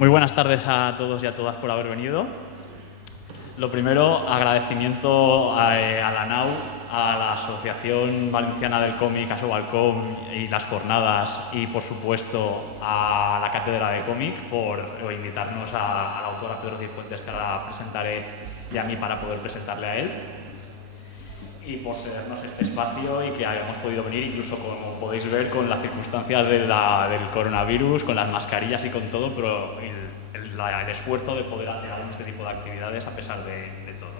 Muy buenas tardes a todos y a todas por haber venido. Lo primero, agradecimiento a la NAU, a la Asociación Valenciana del Cómic, a Sobalcom y las jornadas, y por supuesto a la Cátedra de Cómic por invitarnos a la autora Pedro Cifuentes, que ahora presentaré, y a mí para poder presentarle a él, y por cedernos este espacio y que hayamos podido venir, incluso como podéis ver, con las circunstancias del coronavirus, con las mascarillas y con todo, pero el esfuerzo de poder hacer algún este tipo de actividades a pesar de todo.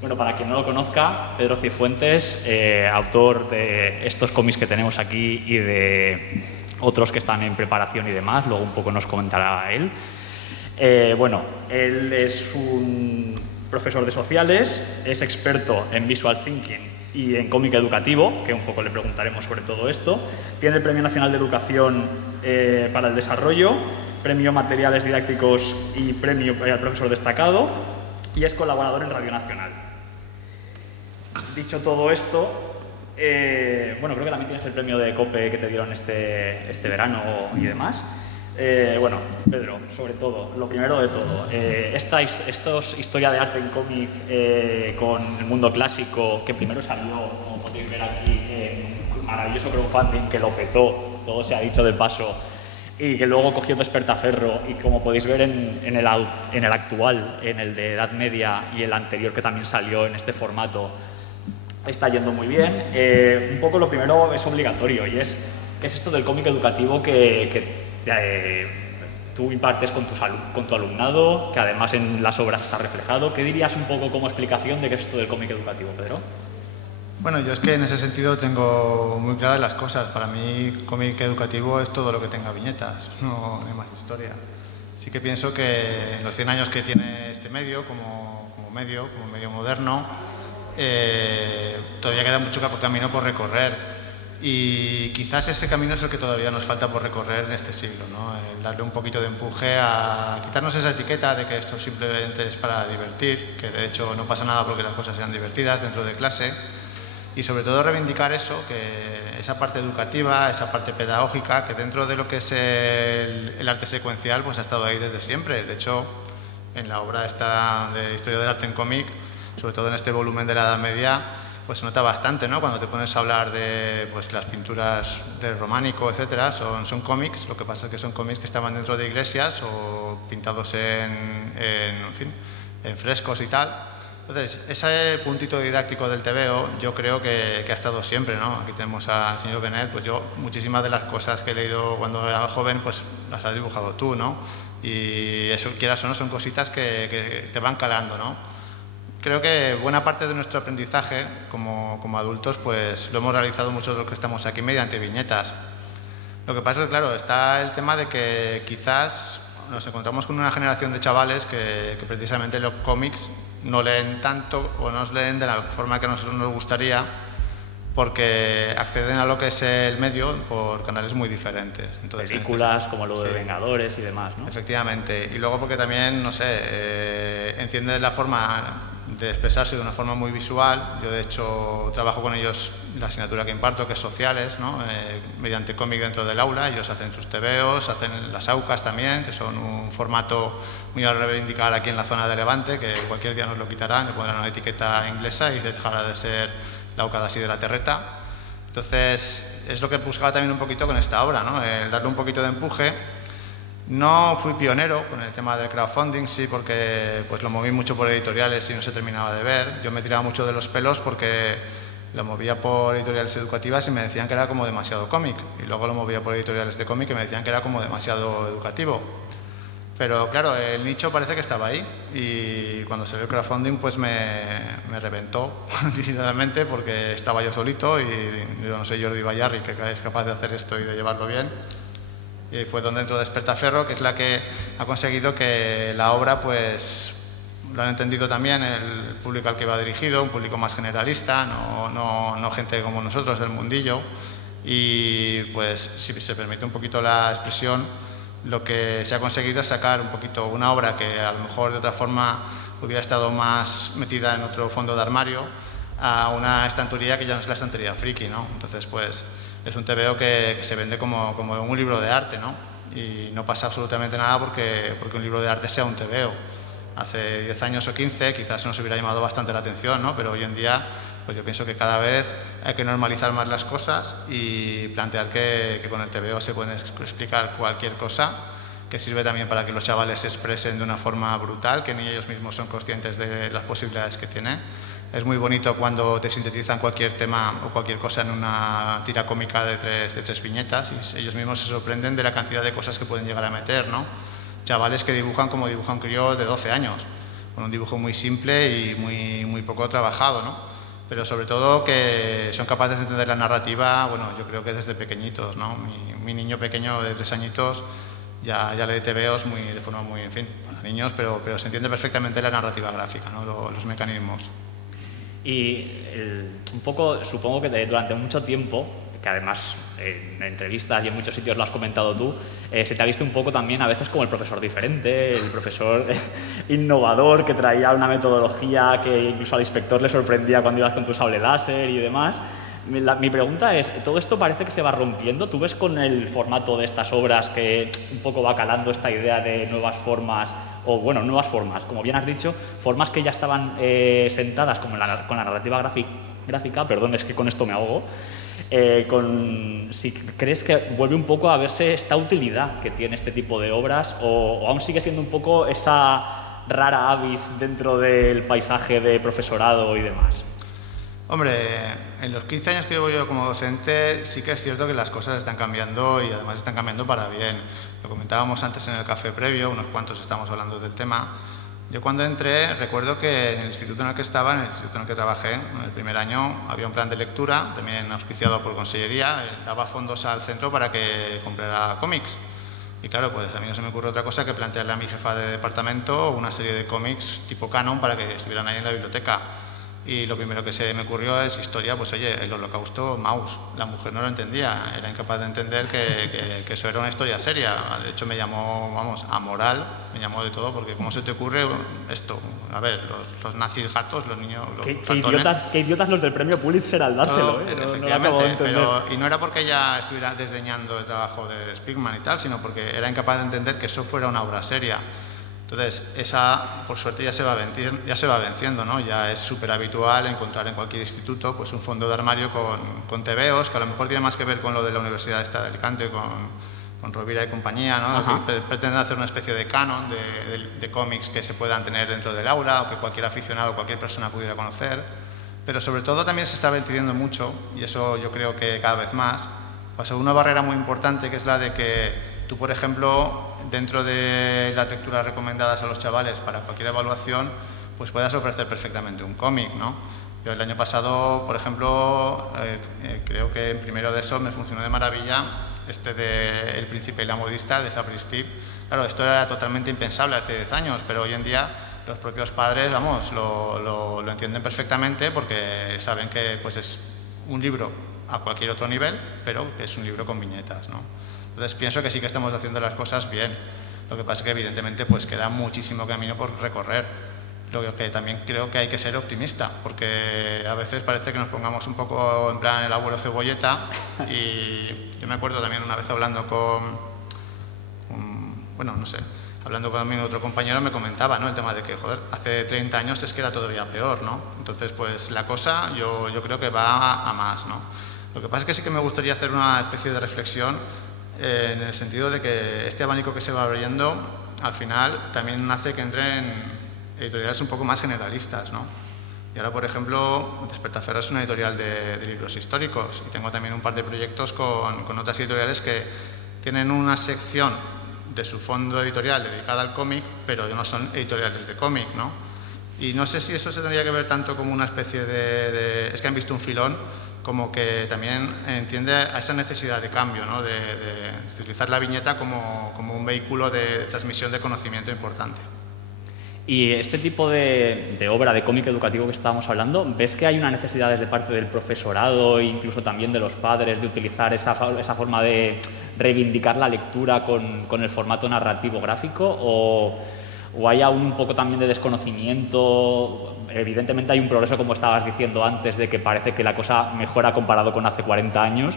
Bueno, para quien no lo conozca, Pedro Cifuentes, autor de estos cómics que tenemos aquí y de otros que están en preparación y demás, luego un poco nos comentará él. Bueno, él es un profesor de sociales, es experto en visual thinking y en cómic educativo, que un poco le preguntaremos sobre todo esto. Tiene el Premio Nacional de Educación para el Desarrollo, Premio Materiales Didácticos y Premio al Profesor Destacado, y es colaborador en Radio Nacional. Dicho todo esto, bueno, creo que también tienes el premio de COPE que te dieron este verano y demás. Bueno, Pedro, sobre todo, lo primero de todo, esta historia de arte en cómic con el mundo clásico, que primero salió, como podéis ver aquí, en un maravilloso crowdfunding que lo petó, todo se ha dicho de paso, y que luego cogió Despertaferro, y como podéis ver en el actual, en el de Edad Media y el anterior que también salió en este formato, está yendo muy bien. Un poco lo primero es obligatorio, y es ¿qué es esto del cómic educativo que tú impartes con tu alumnado, que además en las obras está reflejado? ¿Qué dirías un poco como explicación de qué es esto del cómic educativo, Pedro? Bueno, yo es que en ese sentido tengo muy claras las cosas. Para mí, cómic educativo es todo lo que tenga viñetas, no hay más historia. Sí que pienso que en los 100 años que tiene este medio, como medio moderno, todavía queda mucho camino por recorrer. Y quizás ese camino es el que todavía nos falta por recorrer en este siglo, ¿no? El darle un poquito de empuje a quitarnos esa etiqueta de que esto simplemente es para divertir, que de hecho no pasa nada porque las cosas sean divertidas dentro de clase, y sobre todo reivindicar eso, que esa parte educativa, esa parte pedagógica, que dentro de lo que es el arte secuencial, pues ha estado ahí desde siempre. De hecho, en la obra esta de Historia del Arte en Cómic, sobre todo en este volumen de la Edad Media, pues se nota bastante, ¿no? Cuando te pones a hablar de pues, las pinturas del románico, etcétera, son cómics. Lo que pasa es que son cómics que estaban dentro de iglesias o pintados en frescos y tal. Entonces, ese puntito didáctico del TVO yo creo que ha estado siempre, ¿no? Aquí tenemos al señor Benet, pues yo muchísimas de las cosas que he leído cuando era joven, pues las has dibujado tú, ¿no? Y eso, quieras o no, son cositas que te van calando, ¿no? Creo que buena parte de nuestro aprendizaje como adultos, pues lo hemos realizado muchos de los que estamos aquí mediante viñetas. Lo que pasa es que, claro, está el tema de que quizás nos encontramos con una generación de chavales que precisamente los cómics no leen tanto o no los leen de la forma que a nosotros nos gustaría, porque acceden a lo que es el medio por canales muy diferentes. Entonces, películas como lo de Vengadores y demás, ¿no? Efectivamente. Y luego porque también, no sé, entienden la forma de expresarse de una forma muy visual. Yo, de hecho, trabajo con ellos la asignatura que imparto, que es Sociales, ¿no? Mediante cómic dentro del aula. Ellos hacen sus TVOs, hacen las AUCAs también, que son un formato muy a reivindicar aquí en la zona de Levante, que cualquier día nos lo quitarán, le pondrán una etiqueta inglesa y dejará de ser la AUCA de así de la Terreta. Entonces, es lo que buscaba también un poquito con esta obra, ¿no? El darle un poquito de empuje. No fui pionero con el tema del crowdfunding, sí, porque pues lo moví mucho por editoriales y no se terminaba de ver. Yo me tiraba mucho de los pelos porque lo movía por editoriales educativas y me decían que era como demasiado cómic. Y luego lo movía por editoriales de cómic y me decían que era como demasiado educativo. Pero claro, el nicho parece que estaba ahí, y cuando salió el crowdfunding pues me reventó literalmente, porque estaba yo solito y yo no sé, Jordi Bayarri, que es capaz de hacer esto y de llevarlo bien. Y fue donde entró Despertaferro, que es la que ha conseguido que la obra pues lo han entendido también el público al que va dirigido, un público más generalista, no gente como nosotros del mundillo. Y pues, si se permite un poquito la expresión, lo que se ha conseguido es sacar un poquito una obra que a lo mejor de otra forma hubiera estado más metida en otro fondo de armario, a una estantería que ya no es la estantería friki, ¿no? Entonces, pues es un TVO que se vende como un libro de arte, ¿no? Y no pasa absolutamente nada porque un libro de arte sea un TVO. Hace 10 años o 15 quizás nos hubiera llamado bastante la atención, ¿no? Pero hoy en día pues yo pienso que cada vez hay que normalizar más las cosas y plantear que con el TVO se puede explicar cualquier cosa, que sirve también para que los chavales se expresen de una forma brutal, que ni ellos mismos son conscientes de las posibilidades que tienen. Es muy bonito cuando te sintetizan cualquier tema o cualquier cosa en una tira cómica de tres viñetas y ellos mismos se sorprenden de la cantidad de cosas que pueden llegar a meter, ¿no? Chavales que dibujan como dibuja un crío de 12 años, con un dibujo muy simple y muy poco trabajado, ¿no? Pero sobre todo que son capaces de entender la narrativa, bueno, yo creo que desde pequeñitos, ¿no? Mi niño pequeño de 3 añitos ya lee TVOs de forma muy, en fin, para niños, pero se entiende perfectamente la narrativa gráfica, ¿no? Los mecanismos. Y un poco, supongo que durante mucho tiempo, que además en entrevistas y en muchos sitios lo has comentado tú, se te ha visto un poco también a veces como el profesor diferente, el profesor innovador que traía una metodología que incluso al inspector le sorprendía cuando ibas con tu sable láser y demás. Mi pregunta es, ¿todo esto parece que se va rompiendo? ¿Tú ves con el formato de estas obras que un poco va calando esta idea de nuevas formas, o bueno, nuevas formas, como bien has dicho, formas que ya estaban sentadas como con la narrativa gráfica, perdón, es que con esto me ahogo, si crees que vuelve un poco a verse esta utilidad que tiene este tipo de obras o aún sigue siendo un poco esa rara avis dentro del paisaje de profesorado y demás? Hombre, en los 15 años que llevo yo como docente sí que es cierto que las cosas están cambiando y además están cambiando para bien. Lo comentábamos antes en el café previo, unos cuantos estamos hablando del tema. Yo cuando entré recuerdo que en el instituto en el que estaba, en el instituto en el que trabajé, en el primer año había un plan de lectura, también auspiciado por Consellería, daba fondos al centro para que comprara cómics. Y claro, pues a mí no se me ocurre otra cosa que plantearle a mi jefa de departamento una serie de cómics tipo canon para que estuvieran ahí en la biblioteca. Y lo primero que se me ocurrió es historia, pues oye, el holocausto, Maus. La mujer no lo entendía, era incapaz de entender que eso era una historia seria. De hecho me llamó, vamos, amoral, me llamó de todo, porque ¿cómo se te ocurre esto? A ver, los nazis gatos, los niños, los ratones. Qué idiotas los del premio Pulitzer al dárselo, ¿eh? Efectivamente, y no era porque ella estuviera desdeñando el trabajo de Spiegelman y tal, sino porque era incapaz de entender que eso fuera una obra seria. Entonces, esa, por suerte, ya se va venciendo, ¿no? Ya es súper habitual encontrar en cualquier instituto pues, un fondo de armario con TVOs, que a lo mejor tiene más que ver con lo de la Universidad de Alicante, con Rovira y compañía, ¿no? Que pretenden hacer una especie de canon de cómics que se puedan tener dentro del aula o que cualquier aficionado, cualquier persona pudiera conocer. Pero sobre todo también se está venciendo mucho, y eso yo creo que cada vez más, pasa una barrera muy importante, que es la de que tú, por ejemplo, dentro de las lecturas recomendadas a los chavales para cualquier evaluación, pues puedas ofrecer perfectamente un cómic, ¿no? Yo el año pasado, por ejemplo, creo que en primero de eso me funcionó de maravilla de El príncipe y la modista, de Sapristi. Claro, esto era totalmente impensable hace 10 años, pero hoy en día los propios padres, vamos, lo entienden perfectamente porque saben que pues, es un libro a cualquier otro nivel, pero que es un libro con viñetas, ¿no? Entonces pienso que sí que estamos haciendo las cosas bien. Lo que pasa es que evidentemente pues queda muchísimo camino por recorrer. Lo que también creo que hay que ser optimista, porque a veces parece que nos pongamos un poco en plan el abuelo cebolleta. Y yo me acuerdo también una vez hablando hablando con otro compañero me comentaba, ¿no? El tema de que, joder, hace 30 años es que era todavía peor, ¿no? Entonces pues la cosa yo creo que va a más, ¿no? Lo que pasa es que sí que me gustaría hacer una especie de reflexión en el sentido de que este abanico que se va abriendo, al final también hace que entren editoriales un poco más generalistas, ¿no? Y ahora, por ejemplo, Despertaferro es una editorial de libros históricos y tengo también un par de proyectos con otras editoriales que tienen una sección de su fondo editorial dedicada al cómic, pero no son editoriales de cómic, ¿no? Y no sé si eso se tendría que ver tanto como una especie es que han visto un filón, como que también entiende a esa necesidad de cambio, ¿no? de utilizar la viñeta como un vehículo de transmisión de conocimiento importante. Y este tipo de obra de cómic educativo que estábamos hablando, ¿ves que hay una necesidad desde parte del profesorado e incluso también de los padres de utilizar esa forma de reivindicar la lectura con el formato narrativo gráfico o hay aún un poco también de desconocimiento? Evidentemente hay un progreso, como estabas diciendo antes, de que parece que la cosa mejora comparado con hace 40 años,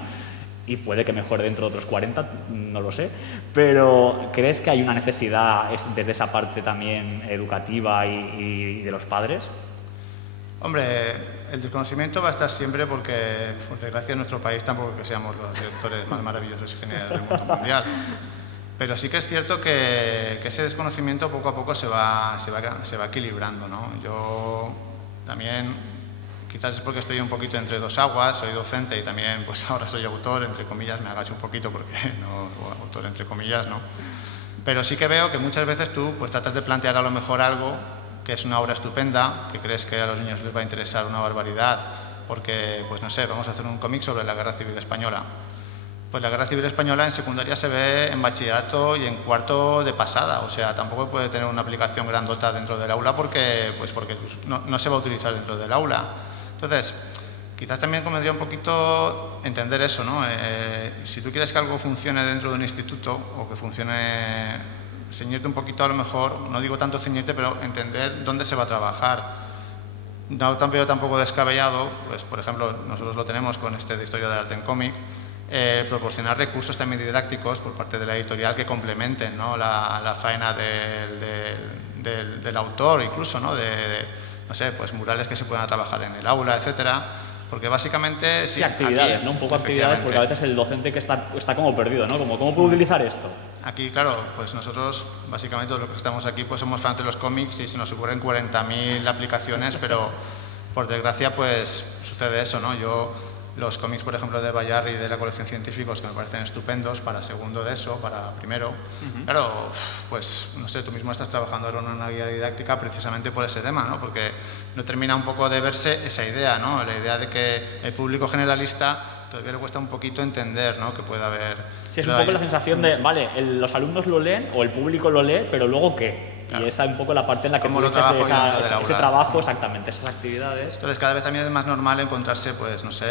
y puede que mejore dentro de otros 40, no lo sé, pero ¿crees que hay una necesidad desde esa parte también educativa y de los padres? Hombre, el desconocimiento va a estar siempre porque, por desgracia, en nuestro país tampoco que seamos los directores más maravillosos y geniales del mundo mundial. Pero sí que es cierto que ese desconocimiento poco a poco se va equilibrando, ¿no? Yo también, quizás es porque estoy un poquito entre dos aguas, soy docente y también pues ahora soy autor, entre comillas, me agacho un poquito porque no, autor entre comillas, ¿no? Pero sí que veo que muchas veces tú pues tratas de plantear a lo mejor algo que es una obra estupenda, que crees que a los niños les va a interesar una barbaridad, porque, pues no sé, vamos a hacer un cómic sobre la Guerra Civil Española. Pues la Guerra Civil Española en secundaria se ve en bachillerato y en cuarto de pasada, o sea, tampoco puede tener una aplicación grandota dentro del aula porque no se va a utilizar dentro del aula. Entonces, quizás también convendría un poquito entender eso, ¿no? Si tú quieres que algo funcione dentro de un instituto o que funcione, ceñirte un poquito a lo mejor, no digo tanto ceñirte, pero entender dónde se va a trabajar. No veo tampoco descabellado, pues por ejemplo, nosotros lo tenemos con de Historia del Arte en Cómic, proporcionar recursos también didácticos por parte de la editorial que complementen, ¿no? la faena del autor, incluso, ¿no? No sé, pues murales que se puedan trabajar en el aula, etcétera, porque básicamente sí, actividades, aquí, ¿no? Un poco actividades, porque a veces el docente que está como perdido, ¿no? Como, ¿cómo puedo utilizar esto? Aquí, claro, pues nosotros, básicamente, todos los que estamos aquí, pues somos fans de los cómics y se nos ocurren 40.000 aplicaciones, pero por desgracia, pues sucede eso, ¿no? Los cómics, por ejemplo, de Bayarri y de la colección Científicos, que me parecen estupendos para segundo de eso, para primero. Claro, pues no sé, tú mismo estás trabajando ahora en una guía didáctica precisamente por ese tema, ¿no? Porque no termina un poco de verse esa idea, ¿no? La idea de que el público generalista todavía le cuesta un poquito entender, ¿no? Que pueda haber... Sí, es un poco la sensación de, vale, los alumnos lo leen o el público lo lee, pero luego ¿qué? Claro. Y esa es un poco la parte en la que tú dices de ese trabajo, exactamente, esas actividades. Entonces, cada vez también es más normal encontrarse, pues, no sé,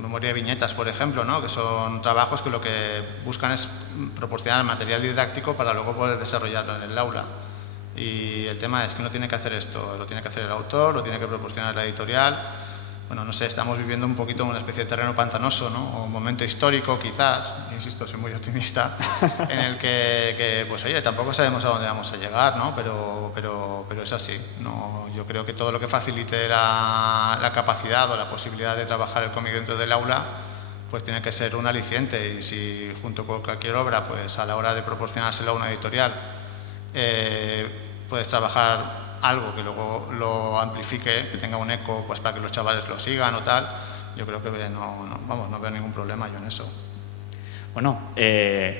memoria de viñetas, por ejemplo, ¿no? Que son trabajos que lo que buscan es proporcionar material didáctico para luego poder desarrollarlo en el aula. Y el tema es que no tiene que hacer esto, lo tiene que hacer el autor, lo tiene que proporcionar la editorial. Bueno, no sé, estamos viviendo un poquito una especie de terreno pantanoso, ¿no? O un momento histórico, quizás, insisto, soy muy optimista, en el que, pues oye, tampoco sabemos a dónde vamos a llegar, ¿no? Pero es así, ¿no? Yo creo que todo lo que facilite la capacidad o la posibilidad de trabajar el cómic dentro del aula, pues tiene que ser un aliciente, y si junto con cualquier obra, pues a la hora de proporcionárselo a una editorial, puedes trabajar algo que luego lo amplifique, que tenga un eco, pues para que los chavales lo sigan o tal, yo creo que no veo ningún problema yo en eso. Bueno,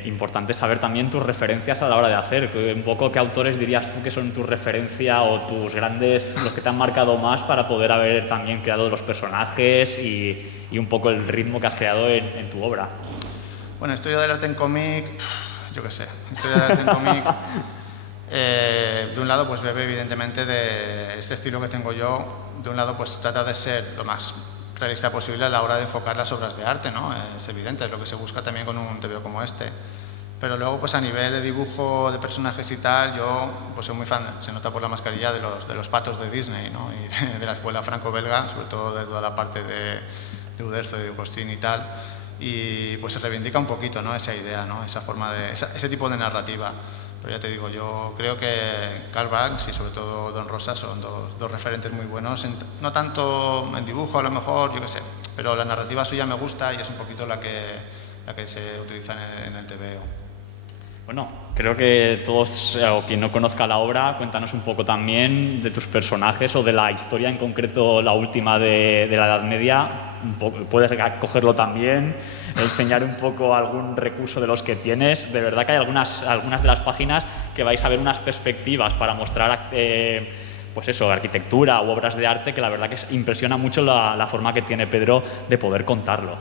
importante saber también tus referencias a la hora de hacer. Un poco, ¿qué autores dirías tú que son tu referencia o tus grandes, los que te han marcado más para poder haber también creado los personajes y un poco el ritmo que has creado en tu obra? Bueno, Historia del Arte en Cómic, yo qué sé, Historia del Arte en Cómic... de un lado, pues bebe evidentemente de este estilo que tengo yo. De un lado, pues trata de ser lo más realista posible a la hora de enfocar las obras de arte, ¿no? Es evidente, es lo que se busca también con un TVO como este. Pero luego, pues a nivel de dibujo de personajes y tal, yo pues soy muy fan, se nota por la mascarilla, de los patos de Disney, ¿no? Y de la escuela franco-belga, sobre todo de toda la parte de Uderzo y de Costin y tal. Y pues se reivindica un poquito, ¿no? Esa idea, ¿no? Esa forma ese tipo de narrativa. Pero ya te digo, yo creo que Karl Barks y sobre todo Don Rosa son dos referentes muy buenos, no tanto en dibujo a lo mejor, yo qué sé, pero la narrativa suya me gusta y es un poquito la que se utiliza en el TVO. Bueno, creo que todos, o quien no conozca la obra, cuéntanos un poco también de tus personajes o de la historia, en concreto la última de la Edad Media. Puedes cogerlo también, enseñar un poco algún recurso de los que tienes. De verdad que hay algunas de las páginas que vais a ver unas perspectivas para mostrar pues eso, arquitectura u obras de arte, que la verdad que impresiona mucho la forma que tiene Pedro de poder contarlo.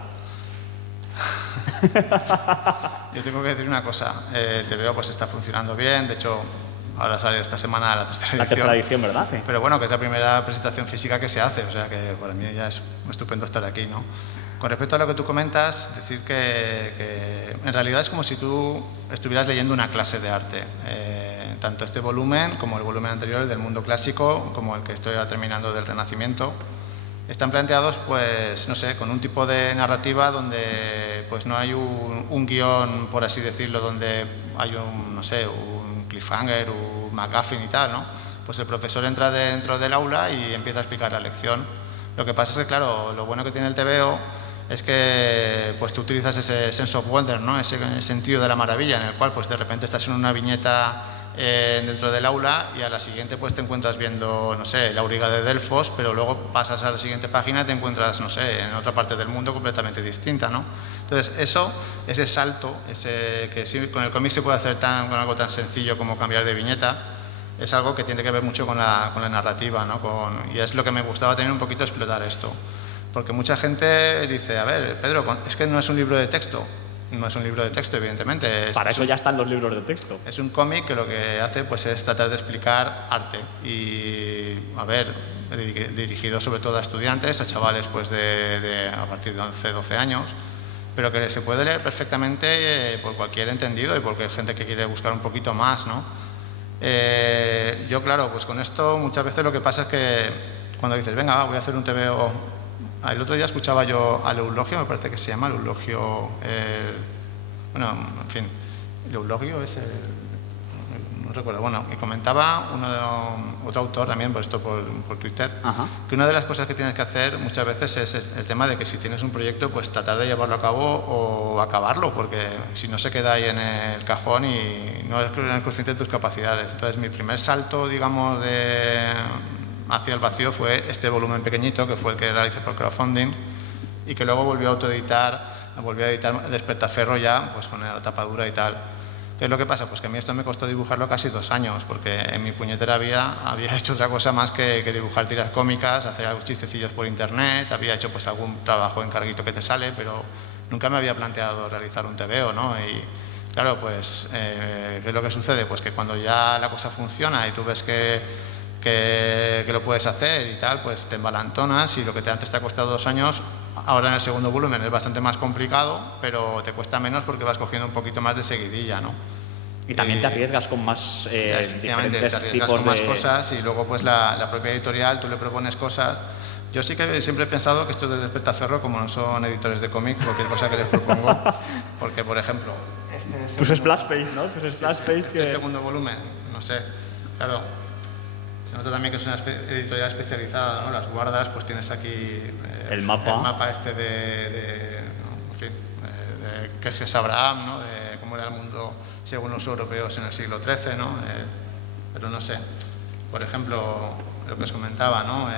Yo tengo que decir una cosa, el TVO pues está funcionando bien, de hecho ahora sale esta semana la tercera edición. La tercera edición, ¿verdad? Sí. Pero bueno, que es la primera presentación física que se hace, o sea que para mí ya es estupendo estar aquí, ¿no? Con respecto a lo que tú comentas, decir que en realidad es como si tú estuvieras leyendo una clase de arte. Tanto este volumen como el volumen anterior, el del mundo clásico, como el que estoy ahora terminando del Renacimiento. están planteados, pues, no sé, con un tipo de narrativa donde pues no hay un guión, por así decirlo, donde hay no sé, un cliffhanger, un MacGuffin y tal, ¿no? Pues el profesor entra dentro del aula y empieza a explicar la lección. Lo que pasa es que, claro, lo bueno que tiene el TVO es que pues tú utilizas ese sense of wonder, ¿no? Ese sentido de la maravilla, en el cual pues de repente estás en una viñeta dentro del aula y a la siguiente pues te encuentras viendo, no sé, la auriga de Delfos, pero luego pasas a la siguiente página y te encuentras, no sé, en otra parte del mundo completamente distinta, ¿no? Entonces ese salto, que sí, con el cómic se puede hacer con algo tan sencillo como cambiar de viñeta, es algo que tiene que ver mucho con la narrativa, ¿no? Y es lo que me gustaba también un poquito explotar esto. Porque mucha gente dice, a ver, Pedro, es que no es un libro de texto. No es un libro de texto, evidentemente. Para eso ya están los libros de texto. Es un cómic que lo que hace pues, es tratar de explicar arte. Y, a ver, dirigido sobre todo a estudiantes, a chavales pues, a partir de 11, 12 años, pero que se puede leer perfectamente por cualquier entendido y por gente que quiere buscar un poquito más, ¿no? Yo, claro, pues con esto muchas veces lo que pasa es que cuando dices, venga, voy a hacer un TVO. El otro día escuchaba yo al Eulogio, me parece que se llama, el Eulogio, bueno, en fin, el Eulogio es no recuerdo, bueno, y comentaba otro autor también, por esto por Twitter, que una de las cosas que tienes que hacer muchas veces es el tema de que si tienes un proyecto, pues tratar de llevarlo a cabo o acabarlo, porque si no se queda ahí en el cajón y no eres consciente de tus capacidades. Entonces, mi primer salto, digamos, hacia el vacío fue este volumen pequeñito, que fue el que realicé por crowdfunding y que luego volvió a editar Despertaferro ya, pues con la tapadura y tal. ¿Qué es lo que pasa? Pues que a mí esto me costó dibujarlo casi 2 años, porque en mi puñetera vida había hecho otra cosa más que dibujar tiras cómicas, hacer algunos chistecillos por internet, había hecho pues algún trabajo encarguito que te sale, pero nunca me había planteado realizar un TVO, ¿no? Y claro, pues, ¿qué es lo que sucede? Pues que cuando ya la cosa funciona y tú ves que lo puedes hacer y tal, pues te embalantonas y lo que antes te ha costado 2 años, ahora en el segundo volumen es bastante más complicado, pero te cuesta menos porque vas cogiendo un poquito más de seguidilla, ¿no? Y también te arriesgas con más diferentes tipos con más cosas y luego pues la propia editorial, tú le propones cosas. Yo sí que siempre he pensado que estos de Despertaferro, como no son editores de cómic, cualquier cosa que les propongo, porque por ejemplo... Tus splash page, ¿no? Tus splash page este segundo volumen, no sé, claro... Se nota también que es una editorial especializada, ¿no? Las guardas, pues tienes aquí el mapa este de que es Abraham, ¿no? De cómo era el mundo según los europeos en el siglo XIII, ¿no? Pero no sé, por ejemplo, lo que os comentaba, ¿no?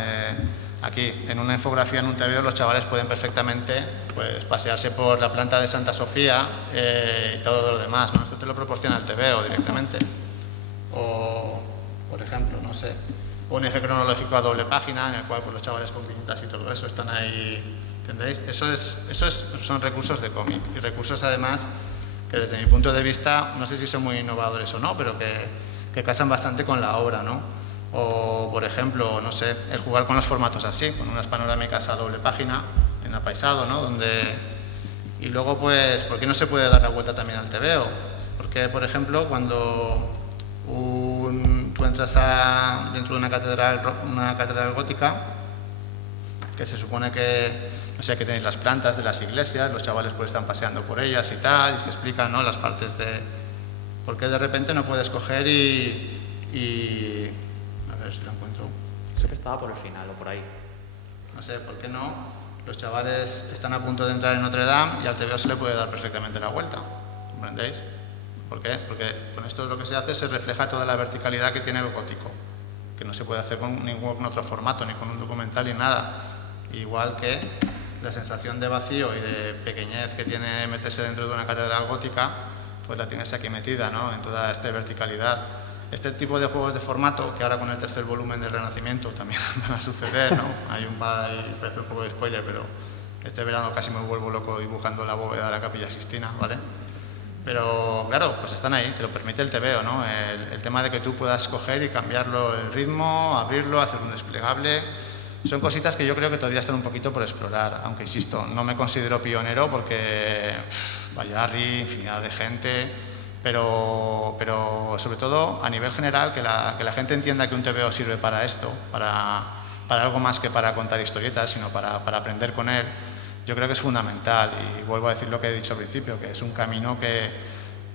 Aquí, en una infografía, en un TVO, los chavales pueden perfectamente pues, pasearse por la planta de Santa Sofía y todo lo demás, ¿no? Esto te lo proporciona el TVO directamente. O, por ejemplo, no sé, un eje cronológico a doble página en el cual pues, los chavales con viñetas y todo eso están ahí, ¿entendéis? Son recursos de cómic y recursos además que desde mi punto de vista, no sé si son muy innovadores o no, pero que casan bastante con la obra, ¿no? O, por ejemplo, no sé, el jugar con los formatos así, con unas panorámicas a doble página, en apaisado, ¿no? Y luego, pues, ¿por qué no se puede dar la vuelta también al TVO? Porque, por ejemplo, cuando tú entras dentro de una catedral gótica, que se supone que, no sé, que tenéis las plantas de las iglesias, los chavales pues están paseando por ellas y tal, y se explican, ¿no?, las partes de... ¿Por qué de repente no puedes coger y... A ver si lo encuentro. Creo que estaba por el final o por ahí. No sé, ¿por qué no? Los chavales están a punto de entrar en Notre Dame y al TVO se le puede dar perfectamente la vuelta. ¿Comprendéis? ¿Por qué? Porque con esto lo que se hace se refleja toda la verticalidad que tiene el gótico, que no se puede hacer con ningún otro formato, ni con un documental ni nada. Igual que la sensación de vacío y de pequeñez que tiene meterse dentro de una catedral gótica, pues la tienes aquí metida, ¿no?, en toda esta verticalidad. Este tipo de juegos de formato, que ahora con el tercer volumen del Renacimiento también van a suceder, ¿no? Hay un par ahí, parece un poco de spoiler, pero este verano casi me vuelvo loco dibujando la bóveda de la Capilla Sixtina, ¿vale? Pero claro, pues están ahí, te lo permite el TVO, ¿no? El tema de que tú puedas coger y cambiarlo el ritmo, abrirlo, hacer un desplegable, son cositas que yo creo que todavía están un poquito por explorar, aunque insisto, no me considero pionero porque Bayarri, infinidad de gente, pero sobre todo a nivel general que la gente entienda que un TVO sirve para esto, para para algo más que para contar historietas, sino para aprender con él, yo creo que es fundamental. Y vuelvo a decir lo que he dicho al principio, que es un camino que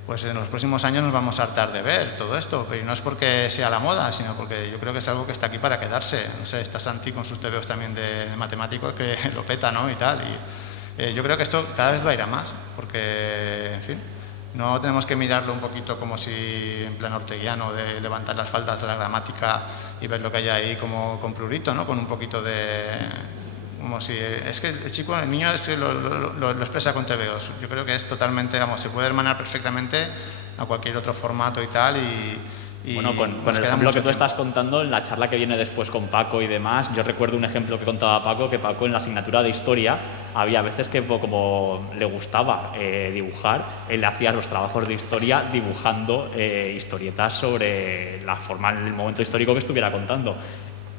pues en los próximos años nos vamos a hartar de ver todo esto, pero no es porque sea la moda, sino porque yo creo que es algo que está aquí para quedarse. No sé, está Santi con sus tebeos también de matemáticos que lo peta, ¿no? Y tal. Y yo creo que esto cada vez va a ir a más, porque, en fin, no tenemos que mirarlo un poquito como si en plan orteguiano, de levantar las faldas de la gramática y ver lo que hay ahí como con prurito, ¿no? Con un poquito de... como si... es que el niño es que lo expresa con tebeos. Yo creo que es totalmente, vamos, se puede hermanar perfectamente a cualquier otro formato y tal y bueno, con el ejemplo que tú estás contando, en la charla que viene después con Paco y demás, yo recuerdo un ejemplo que contaba Paco, que Paco en la asignatura de Historia había veces que como le gustaba dibujar, él hacía los trabajos de Historia dibujando historietas sobre la forma, el momento histórico que estuviera contando.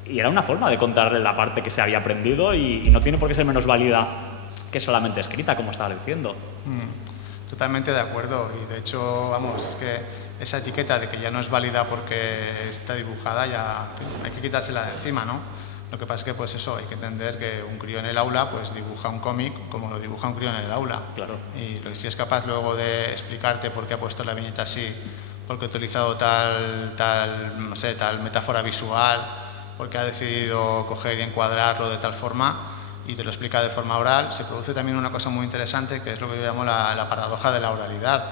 Y era una forma de contarle la parte que se había aprendido y no tiene por qué ser menos válida que solamente escrita, como estaba diciendo. Totalmente de acuerdo. Y de hecho, vamos, es que esa etiqueta de que ya no es válida porque está dibujada, ya hay que quitársela de encima, ¿no? Lo que pasa es que, pues eso, hay que entender que un crío en el aula pues dibuja un cómic como lo dibuja un crío en el aula. Claro. Y si es capaz luego de explicarte por qué ha puesto la viñeta así, por qué ha utilizado tal, no sé, tal metáfora visual, porque ha decidido coger y encuadrarlo de tal forma y te lo explica de forma oral, se produce también una cosa muy interesante que es lo que yo llamo la paradoja de la oralidad,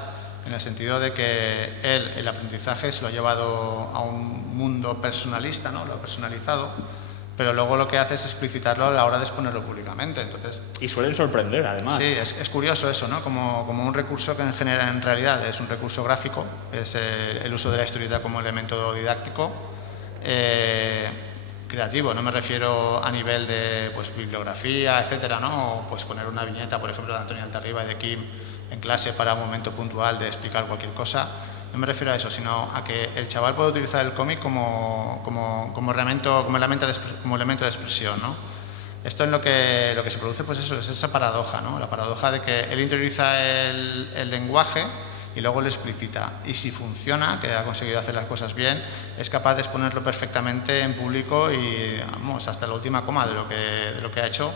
en el sentido de que él el aprendizaje se lo ha llevado a un mundo personalista, ¿no? Lo ha personalizado, pero luego lo que hace es explicitarlo a la hora de exponerlo públicamente. Entonces, y suelen sorprender, además. Sí, es curioso eso, ¿no? Como un recurso que en realidad es un recurso gráfico, es el uso de la historieta como elemento didáctico, creativo, no me refiero a nivel de pues, bibliografía, etcétera, ¿no? O pues poner una viñeta, por ejemplo, de Antonio Altarriba y de Kim en clase para un momento puntual de explicar cualquier cosa. No me refiero a eso, sino a que el chaval puede utilizar el cómic como elemento de expresión, ¿no? Esto en lo que se produce, pues eso, es esa paradoja, ¿no? La paradoja de que él interioriza el lenguaje y luego lo explicita. Y si funciona, que ha conseguido hacer las cosas bien, es capaz de exponerlo perfectamente en público y, vamos, hasta la última coma de lo que ha hecho,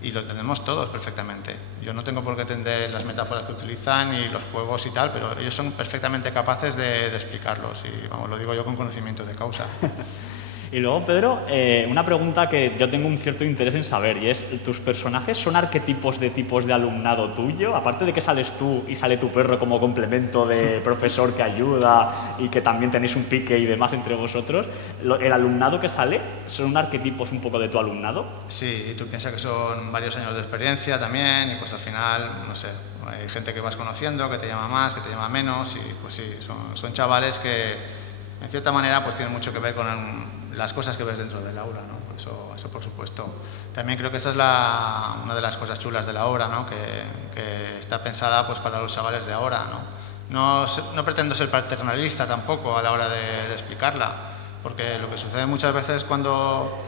y lo entendemos todos perfectamente. Yo no tengo por qué entender las metáforas que utilizan y los juegos y tal, pero ellos son perfectamente capaces de explicarlos y, vamos, lo digo yo con conocimiento de causa. Y luego, Pedro, una pregunta que yo tengo un cierto interés en saber, y es, ¿tus personajes son arquetipos de tipos de alumnado tuyo? Aparte de que sales tú y sale tu perro como complemento de profesor que ayuda y que también tenéis un pique y demás entre vosotros, ¿el alumnado que sale son arquetipos un poco de tu alumnado? Sí, y tú piensas que son varios años de experiencia también, y pues al final, no sé, hay gente que vas conociendo, que te llama más, que te llama menos, y pues sí, son chavales que en cierta manera pues tienen mucho que ver con las cosas que ves dentro del aula, ¿no? Eso por supuesto. También creo que esa es una de las cosas chulas de la obra, ¿no? Que está pensada pues para los chavales de ahora, ¿no? No pretendo ser paternalista tampoco a la hora de explicarla, porque lo que sucede muchas veces cuando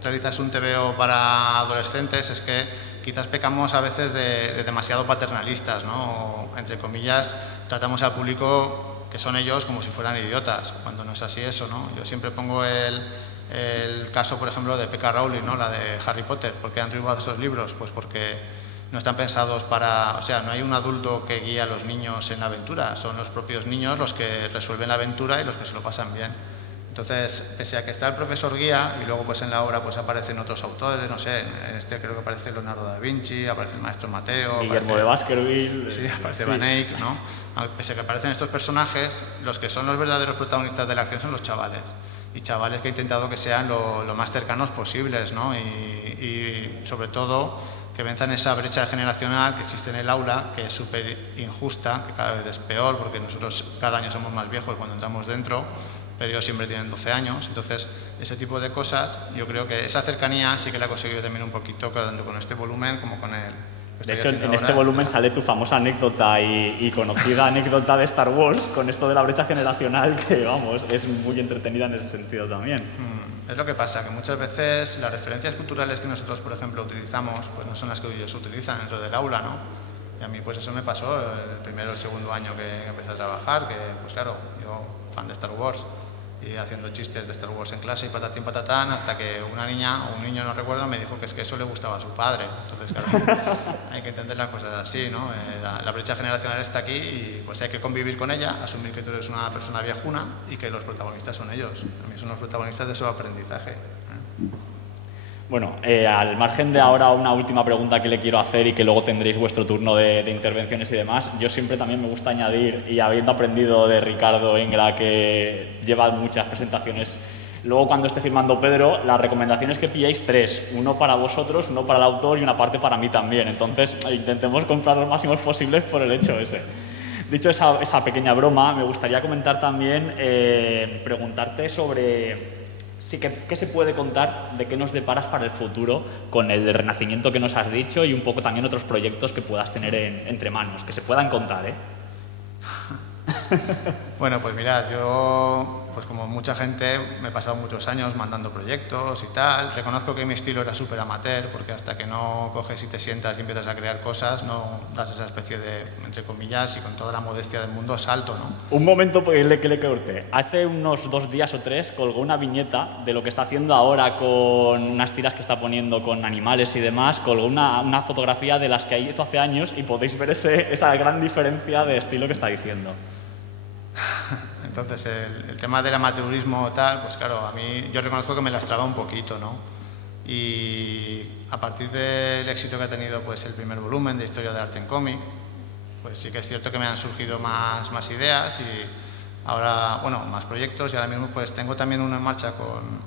realizas un TVO para adolescentes es que quizás pecamos a veces de demasiado paternalistas, ¿no? O, entre comillas, tratamos al público que son ellos como si fueran idiotas, cuando no es así eso, ¿no? Yo siempre pongo el caso, por ejemplo, de P.K. Rowling, ¿no? La de Harry Potter. ¿Por qué han triunfado esos libros? Pues porque no están pensados para... O sea, no hay un adulto que guíe a los niños en la aventura, son los propios niños los que resuelven la aventura y los que se lo pasan bien. Entonces, pese a que está el profesor guía y luego pues en la obra pues aparecen otros autores, no sé, en este creo que aparece Leonardo da Vinci, aparece el maestro Mateo, Guillermo de Baskerville, sí, aparece Van Eyck, ¿no? Pese a que aparecen estos personajes, los que son los verdaderos protagonistas de la acción son los chavales, y chavales que he intentado que sean lo más cercanos posibles, ¿no? Y sobre todo que venzan esa brecha generacional que existe en el aula, que es súper injusta, que cada vez es peor porque nosotros cada año somos más viejos cuando entramos dentro, pero ellos siempre tienen 12 años, entonces ese tipo de cosas, yo creo que esa cercanía sí que la he conseguido también un poquito, tanto con este volumen como con el... De hecho, en este volumen sale tu famosa anécdota y conocida anécdota de Star Wars con esto de la brecha generacional, que vamos, es muy entretenida en ese sentido también. Es lo que pasa, que muchas veces las referencias culturales que nosotros, por ejemplo, utilizamos, pues no son las que ellos utilizan dentro del aula, ¿no? Y a mí pues eso me pasó el primero o el segundo año que empecé a trabajar, que pues claro, yo fan de Star Wars, y haciendo chistes de Star Wars en clase y patatín patatán, hasta que una niña o un niño, no recuerdo, me dijo que es que eso le gustaba a su padre. Entonces, claro, hay que entender las cosas así, ¿no? La brecha generacional está aquí y pues hay que convivir con ella, asumir que tú eres una persona viejuna y que los protagonistas son ellos. A mí son los protagonistas de su aprendizaje. Bueno, al margen de ahora una última pregunta que le quiero hacer y que luego tendréis vuestro turno de intervenciones y demás, yo siempre también me gusta añadir, y habiendo aprendido de Ricardo Engra, que lleva muchas presentaciones, luego cuando esté firmando Pedro, las recomendaciones que pilléis 3, uno para vosotros, uno para el autor y una parte para mí también. Entonces, intentemos comprar los máximos posibles por el hecho ese. Dicho esa pequeña broma, me gustaría comentar también, preguntarte sobre... Sí, ¿qué se puede contar de qué nos deparas para el futuro con el renacimiento que nos has dicho y un poco también otros proyectos que puedas tener entre manos, que se puedan contar, ¿eh? Bueno, pues mirad, yo, pues como mucha gente, me he pasado muchos años mandando proyectos y tal. Reconozco que mi estilo era súper amateur, porque hasta que no coges y te sientas y empiezas a crear cosas, no das esa especie de, entre comillas, y con toda la modestia del mundo, salto, ¿no? Un momento que le corte. Hace unos 2 días o 3 colgó una viñeta de lo que está haciendo ahora con unas tiras que está poniendo con animales y demás. Colgó una fotografía de las que hizo hace años y podéis ver esa gran diferencia de estilo que está diciendo. Entonces, el tema del amateurismo tal, pues claro, a mí yo reconozco que me lastraba un poquito, ¿no? Y a partir del éxito que ha tenido pues el primer volumen de Historia del Arte en Cómic, pues sí que es cierto que me han surgido más ideas y ahora, bueno, más proyectos, y ahora mismo pues tengo también uno en marcha con,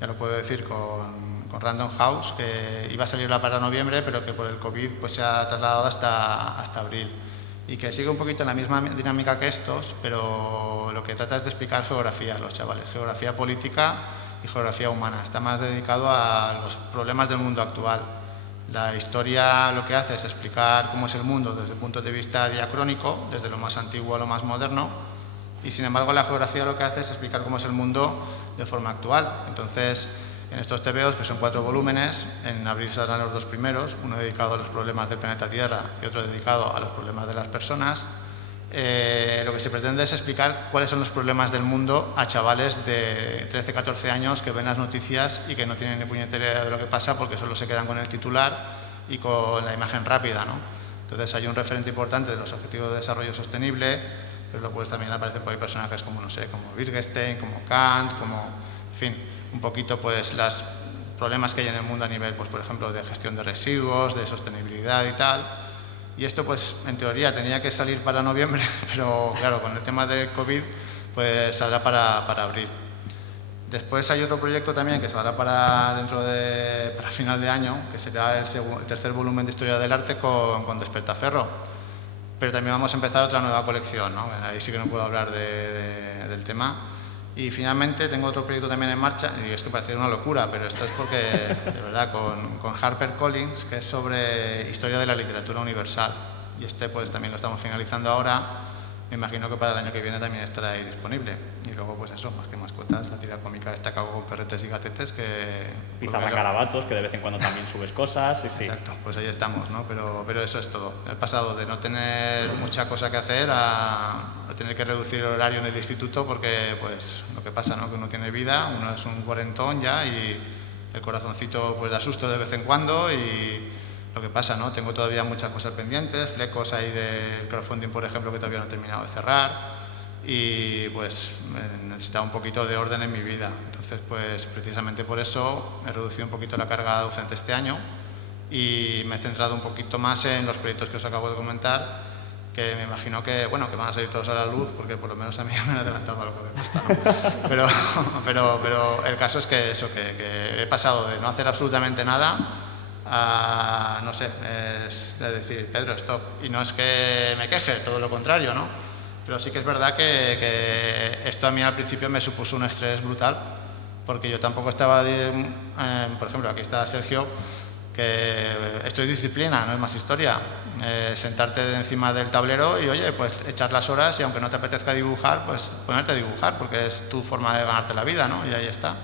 ya lo puedo decir, con Random House, que iba a salir para noviembre, pero que por el COVID pues se ha trasladado hasta abril. Y que sigue un poquito en la misma dinámica que estos, pero lo que trata es de explicar geografía a los chavales, geografía política y geografía humana. Está más dedicado a los problemas del mundo actual. La historia lo que hace es explicar cómo es el mundo desde el punto de vista diacrónico, desde lo más antiguo a lo más moderno, y sin embargo la geografía lo que hace es explicar cómo es el mundo de forma actual. Entonces, en estos TVOs, que son 4 volúmenes, en abril saldrán los 2 primeros, uno dedicado a los problemas del planeta Tierra y otro dedicado a los problemas de las personas. Lo que se pretende es explicar cuáles son los problemas del mundo a chavales de 13, 14 años que ven las noticias y que no tienen ni puñetera idea de lo que pasa porque solo se quedan con el titular y con la imagen rápida, ¿no? Entonces hay un referente importante de los Objetivos de Desarrollo Sostenible, pero luego pues también aparecen por ahí personajes como, no sé, como Wittgenstein, como Kant, como, en fin, un poquito pues los problemas que hay en el mundo a nivel, pues por ejemplo, de gestión de residuos, de sostenibilidad y tal. Y esto pues en teoría tenía que salir para noviembre, pero claro, con el tema del COVID pues saldrá para abril. Después hay otro proyecto también que saldrá para final de año, que será el tercer volumen de Historia del Arte con Despertaferro. Pero también vamos a empezar otra nueva colección, ¿no? Ahí sí que no puedo hablar del tema. Y finalmente tengo otro proyecto también en marcha, y es que parece una locura, pero esto es porque, de verdad, con HarperCollins, que es sobre historia de la literatura universal. Y este pues también lo estamos finalizando ahora. Me imagino que para el año que viene también estará ahí disponible. Y luego, pues eso, más que mascotas, la tira cómica esta que hago con perretes y gatetes, que... Pizarra Carabatos, que de vez en cuando también subes cosas, sí. Exacto, pues ahí estamos, ¿no? Pero eso es todo. El pasado de no tener mucha cosa que hacer a tener que reducir el horario en el instituto porque, pues, lo que pasa, ¿no? Que uno tiene vida, uno es un cuarentón ya y el corazoncito, pues, da susto de vez en cuando y... Lo que pasa, ¿no? Tengo todavía muchas cosas pendientes, flecos ahí del crowdfunding, por ejemplo, que todavía no he terminado de cerrar y pues necesitaba un poquito de orden en mi vida. Entonces, pues precisamente por eso he reducido un poquito la carga docente este año y me he centrado un poquito más en los proyectos que os acabo de comentar, que me imagino que, bueno, que van a salir todos a la luz, porque por lo menos a mí me han adelantado algo de pasta, ¿no? pero el caso es que eso, que he pasado de no hacer absolutamente nada a, no sé, es de decir, Pedro, stop. Y no es que me queje, todo lo contrario, ¿no? Pero sí que es verdad que esto a mí al principio me supuso un estrés brutal, porque yo tampoco estaba, por ejemplo, aquí está Sergio, que esto es disciplina, no es más historia. Sentarte encima del tablero y, oye, pues echar las horas y aunque no te apetezca dibujar, pues ponerte a dibujar, porque es tu forma de ganarte la vida, ¿no? Y ahí está.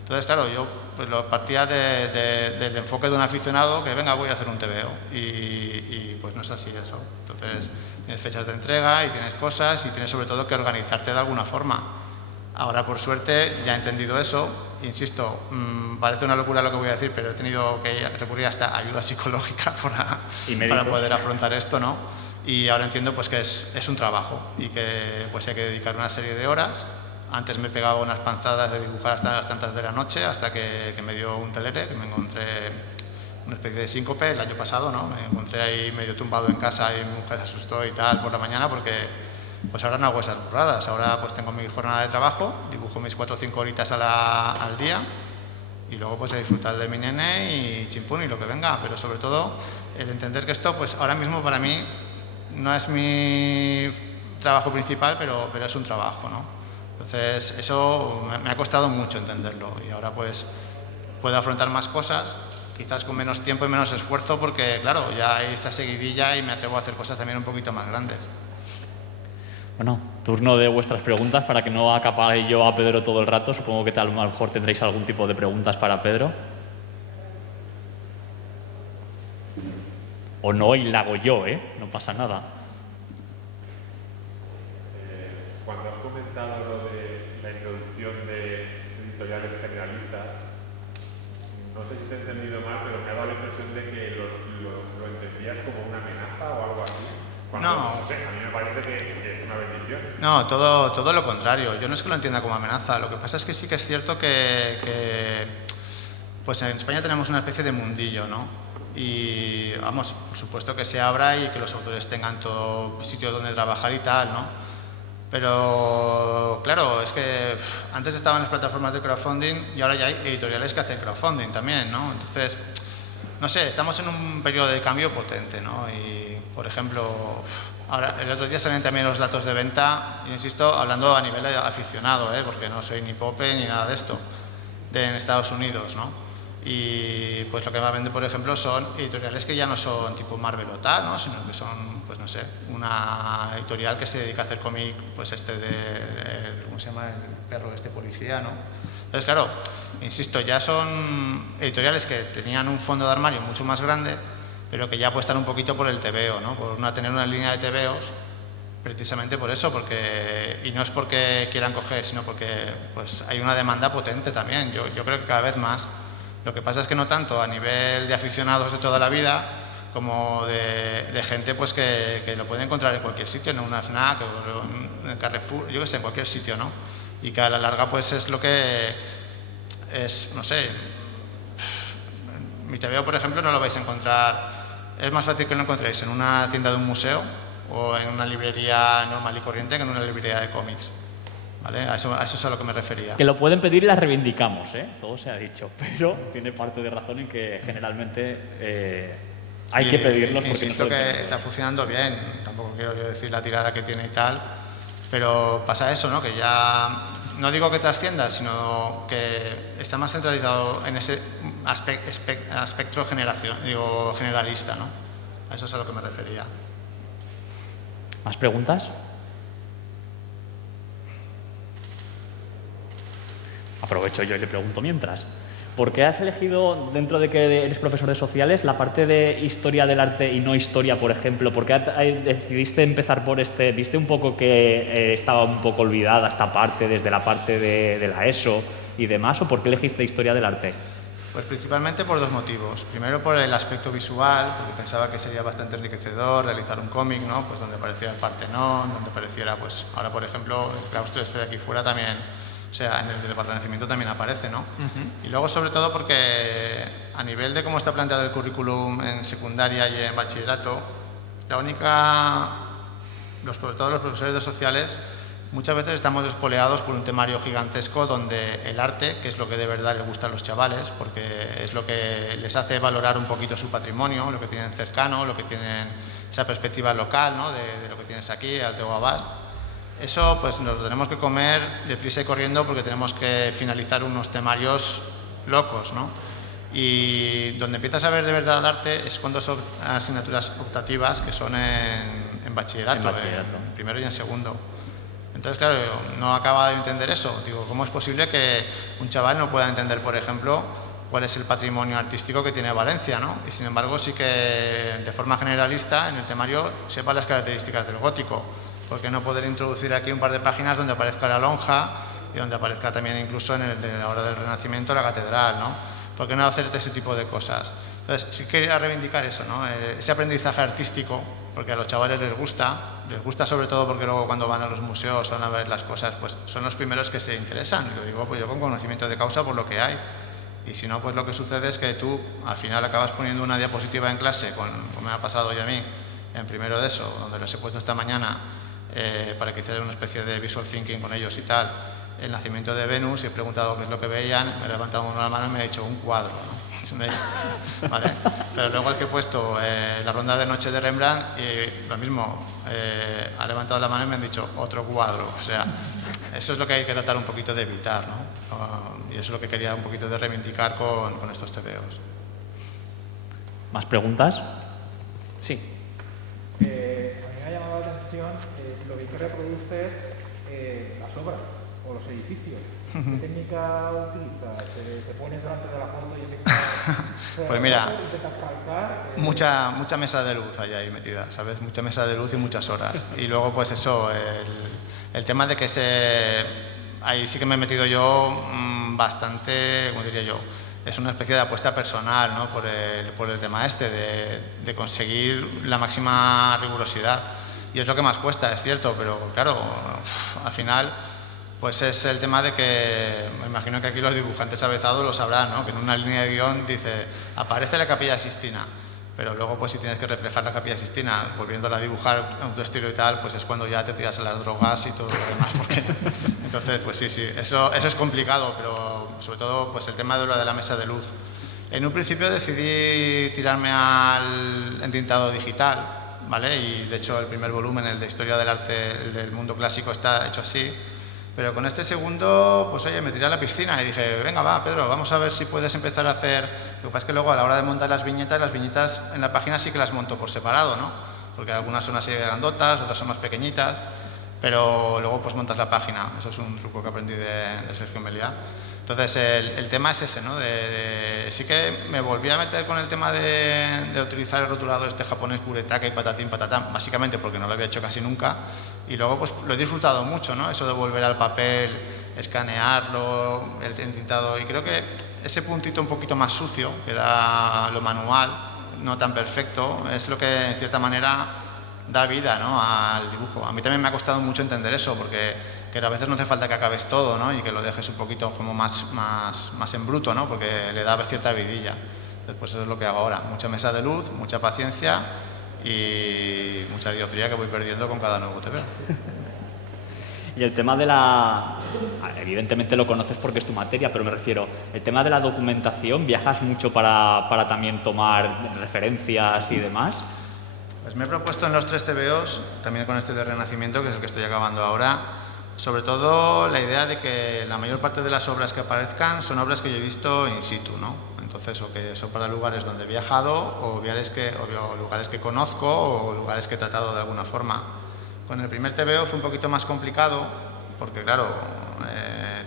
Entonces, claro, yo pues lo partía del enfoque de un aficionado que, venga, voy a hacer un TVO. Y pues no es así eso. Entonces, tienes fechas de entrega y tienes cosas y tienes sobre todo que organizarte de alguna forma. Ahora, por suerte, ya he entendido eso. Insisto, parece una locura lo que voy a decir, pero he tenido que recurrir hasta ayuda psicológica para poder afrontar esto, ¿no? Y ahora entiendo pues, que es un trabajo y que pues, hay que dedicar una serie de horas. Antes me pegaba unas panzadas de dibujar hasta las tantas de la noche, hasta que me dio un telere, que me encontré una especie de síncope el año pasado, ¿no? Me encontré ahí medio tumbado en casa y mi mujer se asustó y tal por la mañana porque pues ahora no hago esas burradas. Ahora pues tengo mi jornada de trabajo, dibujo mis 4 o 5 horitas al día y luego pues a disfrutar de mi nene y chimpún y lo que venga, pero sobre todo el entender que esto pues ahora mismo para mí no es mi trabajo principal, pero es un trabajo, ¿no? Entonces eso me ha costado mucho entenderlo y ahora pues puedo afrontar más cosas, quizás con menos tiempo y menos esfuerzo porque claro, ya hay esta seguidilla y me atrevo a hacer cosas también un poquito más grandes. Bueno, turno de vuestras preguntas para que no acapare yo a Pedro todo el rato. Supongo que a lo mejor tendréis algún tipo de preguntas para Pedro. O no, y la hago yo, ¿eh? No pasa nada. Cuando has comentado lo de la introducción de editoriales generalistas, no sé si te he entendido mal, pero me ha dado la impresión de que lo entendías como una amenaza o algo así. Cuando, no. A mí me parece que es una bendición. No, todo lo contrario. Yo no es que lo entienda como amenaza. Lo que pasa es que sí que es cierto que pues en España tenemos una especie de mundillo, ¿no? Y vamos, por supuesto que se abra y que los autores tengan todo sitio donde trabajar y tal, ¿no? Pero claro, es que antes estaban las plataformas de crowdfunding y ahora ya hay editoriales que hacen crowdfunding también, ¿no? Entonces, no sé, estamos en un periodo de cambio potente, ¿no? Y, por ejemplo, ahora, el otro día salen también los datos de venta, y insisto, hablando a nivel aficionado, porque no soy ni pope ni nada de esto, en Estados Unidos, ¿no? Y pues lo que va a vender, por ejemplo, son editoriales que ya no son tipo Marvel o tal, ¿no? Sino que son, pues no sé, una editorial que se dedica a hacer cómic, pues ¿cómo se llama? El perro policía, ¿no? Entonces, claro, insisto, ya son editoriales que tenían un fondo de armario mucho más grande, pero que ya apuestan un poquito por el tebeo, ¿no? Por tener una línea de tebeos, precisamente por eso, y no es porque quieran coger, sino porque pues, hay una demanda potente también, yo creo que cada vez más. Lo que pasa es que no tanto a nivel de aficionados de toda la vida, como de gente pues, que lo puede encontrar en cualquier sitio, en una FNAC o en el Carrefour, yo que sé, en cualquier sitio, ¿no? Y que a la larga pues es lo que es, no sé, mi TVO, por ejemplo, no lo vais a encontrar, es más fácil que lo encontréis en una tienda de un museo o en una librería normal y corriente que en una librería de cómics. ¿Vale? A eso es a lo que me refería. Que lo pueden pedir y las reivindicamos, ¿eh? Todo se ha dicho, pero tiene parte de razón en que generalmente hay que pedirlos. Insisto que está funcionando bien, tampoco quiero yo decir la tirada que tiene y tal, pero pasa eso, ¿no? Que ya, no digo que trascienda, sino que está más centralizado en ese aspecto generalista, ¿no? A eso es a lo que me refería. ¿Más preguntas? Aprovecho yo y le pregunto mientras. ¿Por qué has elegido, dentro de que eres profesor de sociales, la parte de historia del arte y no historia, por ejemplo? ¿Por qué decidiste empezar por viste un poco que estaba un poco olvidada esta parte, desde la parte de la ESO y demás, o por qué elegiste historia del arte? Pues principalmente por 2 motivos. Primero por el aspecto visual, porque pensaba que sería bastante enriquecedor realizar un cómic, ¿no? Pues donde apareciera el Partenón, donde apareciera, pues ahora por ejemplo, el claustro de aquí fuera también. O sea, en el del Renacimiento también aparece, ¿no? Y luego, sobre todo, porque a nivel de cómo está planteado el currículum en secundaria y en bachillerato, sobre todo los profesores de sociales, muchas veces estamos espoleados por un temario gigantesco donde el arte, que es lo que de verdad les gusta a los chavales, porque es lo que les hace valorar un poquito su patrimonio, lo que tienen cercano, lo que tienen esa perspectiva local, ¿no? de lo que tienes aquí, al teu abast. Eso pues nos lo tenemos que comer deprisa y corriendo porque tenemos que finalizar unos temarios locos, ¿no? Y donde empiezas a ver de verdad arte es cuando son asignaturas optativas que son en bachillerato, en primero y en segundo. Entonces, claro, no acaba de entender eso. Digo, ¿cómo es posible que un chaval no pueda entender, por ejemplo, cuál es el patrimonio artístico que tiene Valencia, ¿no? Y sin embargo sí que de forma generalista en el temario sepa las características del gótico. ¿Por qué no poder introducir aquí un par de páginas donde aparezca la lonja y donde aparezca también incluso en el de la hora del Renacimiento la catedral, ¿no? ¿Por qué no hacer ese tipo de cosas? Entonces, sí quería reivindicar eso, ¿no? Ese aprendizaje artístico, porque a los chavales les gusta sobre todo porque luego cuando van a los museos o van a ver las cosas, pues son los primeros que se interesan. Y lo digo pues yo con conocimiento de causa por lo que hay. Y si no, pues lo que sucede es que tú al final acabas poniendo una diapositiva en clase, como me ha pasado ya a mí, en primero de eso, donde les he puesto esta mañana para que hicieran una especie de visual thinking con ellos y tal, el nacimiento de Venus, y he preguntado qué es lo que veían, me he levantado una mano y me ha dicho un cuadro, ¿no? ¿Vale? Pero luego el que he puesto la ronda de noche de Rembrandt, y lo mismo, ha levantado la mano y me han dicho otro cuadro. O sea, eso es lo que hay que tratar un poquito de evitar, ¿no? Y eso es lo que quería un poquito de reivindicar con estos TVOs. ¿Más preguntas? Sí. A mí me ha llamado la atención lo bien que reproduce las obras o los edificios. ¿Qué técnica utilizas? ¿Te pones delante de la foto y empiezas pues mira, calcar? Mucha mesa de luz hay ahí metida, ¿sabes? Mucha mesa de luz y muchas horas. Y luego pues eso, el tema de que ahí sí que me he metido yo bastante, ¿cómo diría yo? Es una especie de apuesta personal, ¿no? por el tema de conseguir la máxima rigurosidad. Y es lo que más cuesta, es cierto, pero claro, al final pues es el tema de que, me imagino que aquí los dibujantes avezados lo sabrán, ¿no? Que en una línea de guión dice, aparece la Capilla Sixtina, pero luego pues si tienes que reflejar la Capilla Sixtina, volviéndola a dibujar en tu estilo y tal, pues es cuando ya te tiras a las drogas y todo lo demás, porque entonces pues sí, eso es complicado, pero sobre todo pues el tema de lo de la mesa de luz. En un principio decidí tirarme al entintado digital, ¿vale? Y de hecho el primer volumen, el de Historia del Arte, el del mundo clásico, está hecho así. Pero con este segundo, pues oye, me tiré a la piscina y dije, venga, va, Pedro, vamos a ver si puedes empezar a hacer... Lo que pasa es que luego a la hora de montar las viñetas en la página sí que las monto por separado, ¿no? Porque algunas son así de grandotas, otras son más pequeñitas, pero luego pues montas la página. Eso es un truco que aprendí de Sergio Meliá. Entonces el tema es ese, ¿no? Sí que me volví a meter con el tema de utilizar el rotulador este japonés Kuretake y patatín patatán, básicamente porque no lo había hecho casi nunca, y luego pues lo he disfrutado mucho, ¿no? Eso de volver al papel, escanearlo, el entintado, y creo que ese puntito un poquito más sucio que da lo manual, no tan perfecto, es lo que en cierta manera da vida, ¿no? Al dibujo. A mí también me ha costado mucho entender eso, porque a veces no hace falta que acabes todo, ¿no? Y que lo dejes un poquito como más en bruto, ¿no? Porque le da cierta vidilla. Entonces, pues eso es lo que hago ahora. Mucha mesa de luz, mucha paciencia y mucha dioptría que voy perdiendo con cada nuevo TVO. Y el tema de evidentemente lo conoces porque es tu materia, pero me refiero, el tema de la documentación, ¿viajas mucho para también tomar referencias y demás? Pues me he propuesto en los 3 TVOs, también con este de Renacimiento, que es el que estoy acabando ahora, sobre todo la idea de que la mayor parte de las obras que aparezcan son obras que yo he visto in situ, ¿no? Entonces, o que son para lugares donde he viajado, o lugares que conozco, o lugares que he tratado de alguna forma. Con el primer TVO fue un poquito más complicado, porque claro,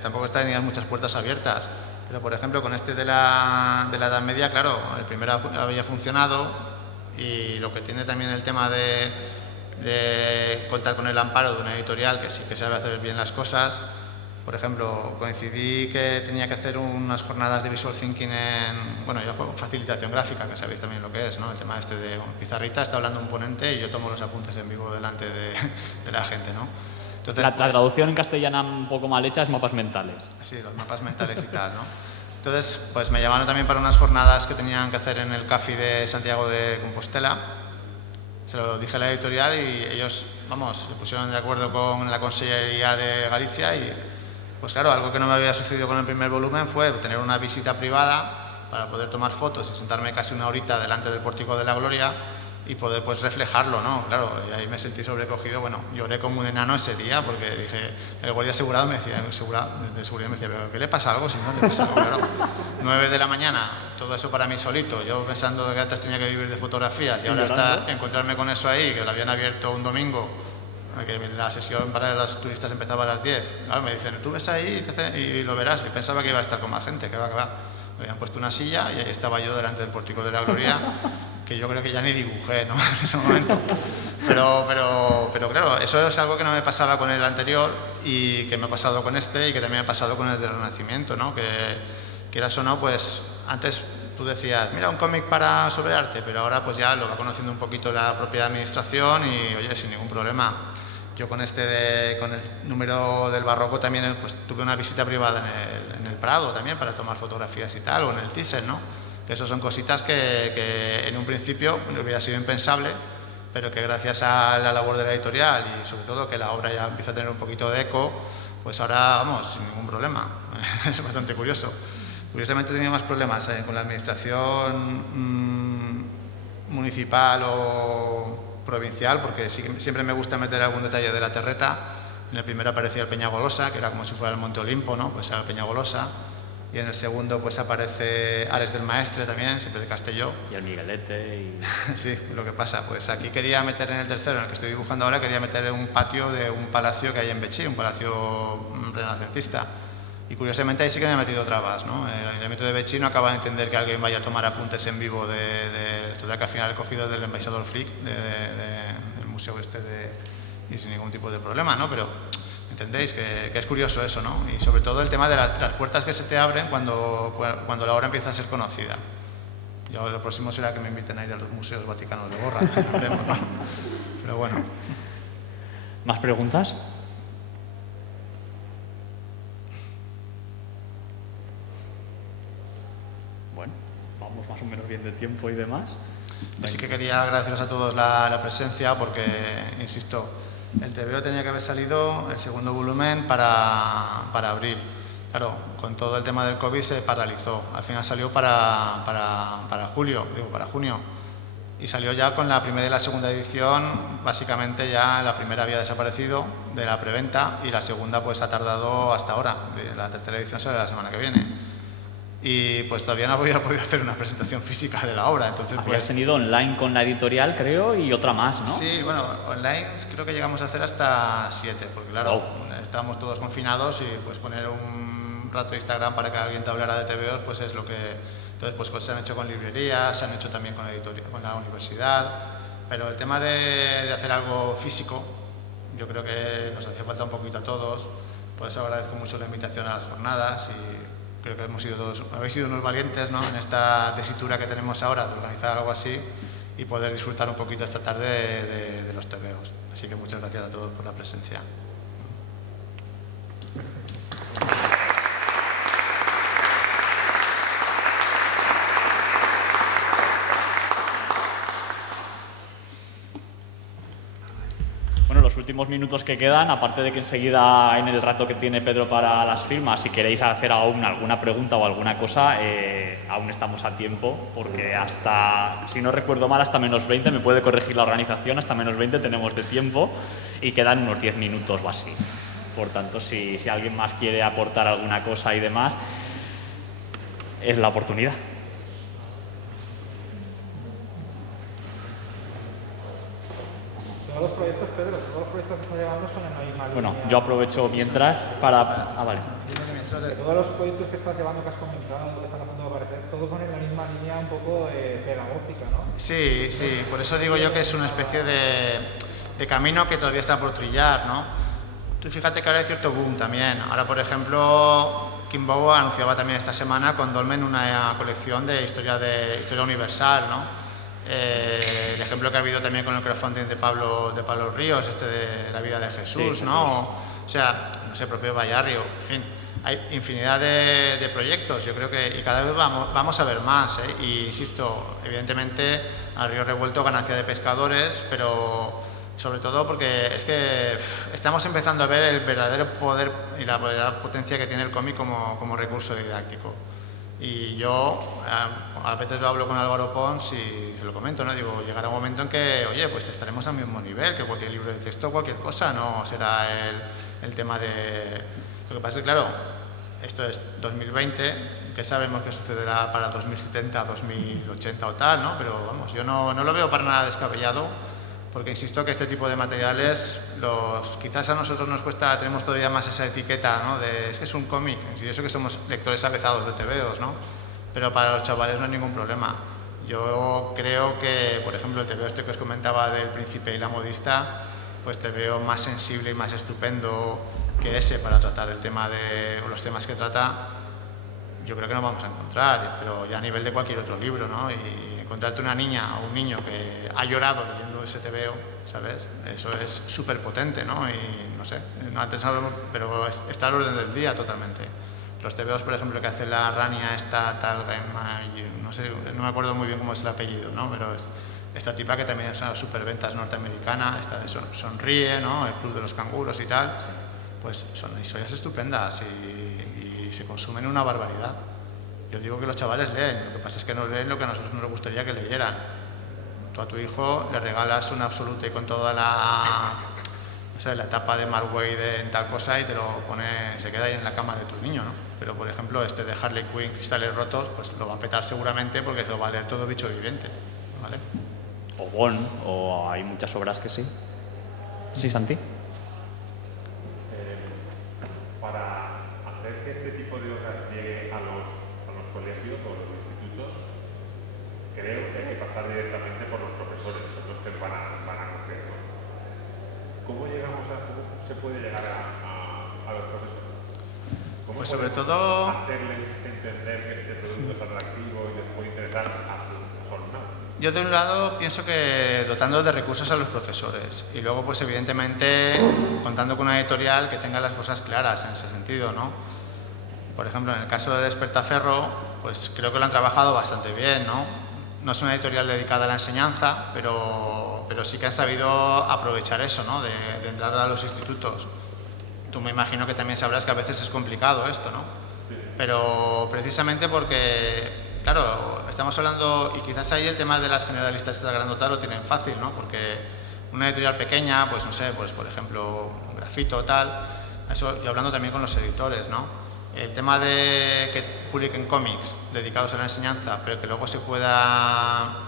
tampoco tenían muchas puertas abiertas. Pero por ejemplo, con este de la Edad Media, claro, el primero había funcionado, y lo que tiene también el tema de contar con el amparo de una editorial que sí que sabe hacer bien las cosas. Por ejemplo, coincidí que tenía que hacer unas jornadas de visual thinking yo juego facilitación gráfica, que sabéis también lo que es, ¿no? El tema este de pizarrita, está hablando un ponente y yo tomo los apuntes en vivo delante de la gente, ¿no? Entonces, la traducción en castellana un poco mal hecha es mapas mentales. Sí, los mapas mentales y tal, ¿no? Entonces, pues me llamaron también para unas jornadas que tenían que hacer en el CAFI de Santiago de Compostela. Se lo dije a la editorial y ellos, se pusieron de acuerdo con la Consellería de Galicia y, pues claro, algo que no me había sucedido con el primer volumen fue tener una visita privada para poder tomar fotos y sentarme casi una horita delante del Pórtico de la Gloria y poder pues reflejarlo, ¿no? Claro, y ahí me sentí sobrecogido, lloré como un enano ese día porque dije, el guardia asegurado me decía, de seguridad me decía, ¿pero qué le pasa algo? Si no le pasa algo, claro. 9 de la mañana, todo eso para mí solito, yo pensando que antes tenía que vivir de fotografías y ahora encontrarme con eso ahí, que lo habían abierto un domingo, que la sesión para los turistas empezaba a las 10, claro, me dicen, tú ves ahí y lo verás, y pensaba que iba a estar con más gente, que va. Me habían puesto una silla y ahí estaba yo delante del Pórtico de la Gloria, que yo creo que ya ni dibujé, ¿no? En ese momento. Pero pero claro, eso es algo que no me pasaba con el anterior y que me ha pasado con este y que también me ha pasado con el del Renacimiento, ¿no? Que quieras o no, pues antes tú decías, mira, un cómic sobre arte, pero ahora pues ya lo va conociendo un poquito la propia administración y, oye, sin ningún problema. Yo con con el número del Barroco también pues tuve una visita privada en el Prado también para tomar fotografías y tal, o en el Thyssen, ¿no? Que eso son cositas que en un principio hubiera sido impensable, pero que gracias a la labor de la editorial y sobre todo que la obra ya empieza a tener un poquito de eco, pues ahora vamos, sin ningún problema. Es bastante curioso. Curiosamente tenía más problemas con la administración municipal o provincial, porque siempre me gusta meter algún detalle de la terreta. En el primero aparecía el Peñagolosa, que era como si fuera el Monte Olimpo, ¿no? Pues era el Peñagolosa. Y en el segundo pues aparece Ares del Maestre también, siempre de Castelló. Y el Miguelete. Y... Sí, lo que pasa, pues aquí quería meter en el tercero, en el que estoy dibujando ahora, quería meter un patio de un palacio que hay en Betxí, un palacio renacentista. Y curiosamente ahí sí que me he metido trabas, ¿no? El Ayuntamiento de Betxí no acaba de entender que alguien vaya a tomar apuntes en vivo toda que al final he cogido del Embaixador Frick, del museo y sin ningún tipo de problema, ¿no? Pero entendéis que es curioso eso, ¿no? Y sobre todo el tema de las puertas que se te abren cuando la obra empieza a ser conocida. Yo lo próximo será que me inviten a ir a los museos vaticanos de Borra, ¿no? Pero bueno. ¿Más preguntas? Bueno, vamos más o menos bien de tiempo y demás. Yo sí que quería agradeceros a todos la presencia porque, insisto, el TVO tenía que haber salido el segundo volumen para abril. Claro, con todo el tema del COVID se paralizó. Al final salió para junio. Y salió ya con la primera y la segunda edición. Básicamente ya la primera había desaparecido de la preventa y la segunda pues ha tardado hasta ahora. La tercera edición sale la semana que viene. Y pues todavía no había podido hacer una presentación física de la obra. Entonces, habías tenido online con la editorial, creo, y otra más, ¿no? Sí, bueno, online creo que llegamos a hacer hasta 7, porque claro, estábamos todos confinados y pues poner un rato de Instagram para que alguien te hablara de TVOs, pues es lo que... Entonces, pues se han hecho con librerías, se han hecho también con la universidad, pero el tema de hacer algo físico, yo creo que nos hacía falta un poquito a todos, por eso agradezco mucho la invitación a las jornadas y creo que habéis sido unos valientes, ¿no? En esta tesitura que tenemos ahora de organizar algo así y poder disfrutar un poquito esta tarde de los TVOs. Así que muchas gracias a todos por la presencia. Bueno, los últimos minutos que quedan, aparte de que enseguida en el rato que tiene Pedro para las firmas, si queréis hacer aún alguna pregunta o alguna cosa, aún estamos a tiempo, porque hasta, si no recuerdo mal, hasta menos 20, me puede corregir la organización, hasta menos 20 tenemos de tiempo y quedan unos 10 minutos o así. Por tanto, si alguien más quiere aportar alguna cosa y demás, es la oportunidad. Todos los proyectos, Pedro, todos los proyectos que estás llevando son en la misma línea. Bueno, yo aprovecho mientras para... vale. Todos los proyectos que estás llevando, que has comentado, que están a punto de aparecer, todos van en la misma línea un poco pedagógica, ¿no? Sí, sí, por eso digo yo que es una especie de camino que todavía está por trillar, ¿no? Tú fíjate que ahora hay cierto boom también. Ahora, por ejemplo, Kimbo anunciaba también esta semana con Dolmen una colección de historia universal, ¿no? El ejemplo que ha habido también con el crowdfunding de Pablo Ríos, de la vida de Jesús, sí, ¿no? O sea, no sé, propio Vallarrio, en fin, hay infinidad de proyectos, yo creo que y cada vez vamos a ver más, ¿eh? Y insisto, evidentemente a río revuelto ganancia de pescadores, pero sobre todo porque es que estamos empezando a ver el verdadero poder y la verdadera potencia que tiene el cómic como recurso didáctico. Y yo a veces lo hablo con Álvaro Pons y se lo comento, ¿no? Digo, llegará un momento en que, oye, pues estaremos al mismo nivel que cualquier libro de texto o cualquier cosa, no será el tema de... Lo que pasa es que, claro, esto es 2020, que sabemos que sucederá para 2070, 2080 o tal, ¿no? Pero vamos, yo no lo veo para nada descabellado, porque insisto que este tipo de materiales, quizás a nosotros nos cuesta, tenemos todavía más esa etiqueta, ¿no? Es que es un cómic, y eso que somos lectores avezados de TVOs, ¿no? Pero para los chavales no hay ningún problema. Yo creo que, por ejemplo, el TVO que os comentaba del Príncipe y la modista, pues te veo más sensible y más estupendo que ese para tratar el tema o los temas que trata, yo creo que nos vamos a encontrar, pero ya a nivel de cualquier otro libro, ¿no? Y encontrarte una niña o un niño que ha llorado leyendo ese TVO, ¿sabes? Eso es súper potente, ¿no? Y no sé, antes hablamos, pero está al orden del día totalmente. Los TVOs, por ejemplo, que hace la Rania, esta tal, no sé, no me acuerdo muy bien cómo es el apellido, ¿no? Pero es esta tipa que también es una superventas norteamericana, esta de Sonríe, ¿no? El Club de los Canguros y tal, pues son historias estupendas y se consumen una barbaridad. Yo digo que los chavales leen, lo que pasa es que no leen lo que a nosotros nos gustaría que leyeran. Tú a tu hijo le regalas un Absolute con toda la etapa de Marway en tal cosa y te lo pone, se queda ahí en la cama de tu niño, ¿no? Pero por ejemplo este de Harley Quinn, Cristales Rotos, pues lo va a petar seguramente porque se lo va a leer todo bicho viviente, ¿vale? O Gon, o hay muchas obras que sí. Sí, Santi. Para hacer que este tipo de obras llegue a los colegios o los institutos, creo que hay que pasar directamente por los profesores, son los que van a coger, ¿no? ¿Cómo se puede llegar a los profesores? ¿Cómo Pues sobre todo hacerles entender que este producto es atractivo y les puede interesar a sus alumnos? yo de un lado pienso que dotando de recursos a los profesores y luego pues evidentemente contando con una editorial que tenga las cosas claras en ese sentido, ¿no? Por ejemplo, en el caso de Despertaferro, pues creo que lo han trabajado bastante bien, ¿no? No es una editorial dedicada a la enseñanza, pero sí que han sabido aprovechar eso, ¿no? De entrar a los institutos. Tú me imagino que también sabrás que a veces es complicado esto, ¿no? Pero precisamente porque, claro, estamos hablando, y quizás ahí el tema de las generalistas de la grandota lo tienen fácil, ¿no? Porque una editorial pequeña, pues no sé, pues por ejemplo, un Grafito o tal, eso, y hablando también con los editores, ¿no? El tema de que publiquen cómics dedicados a la enseñanza, pero que luego se pueda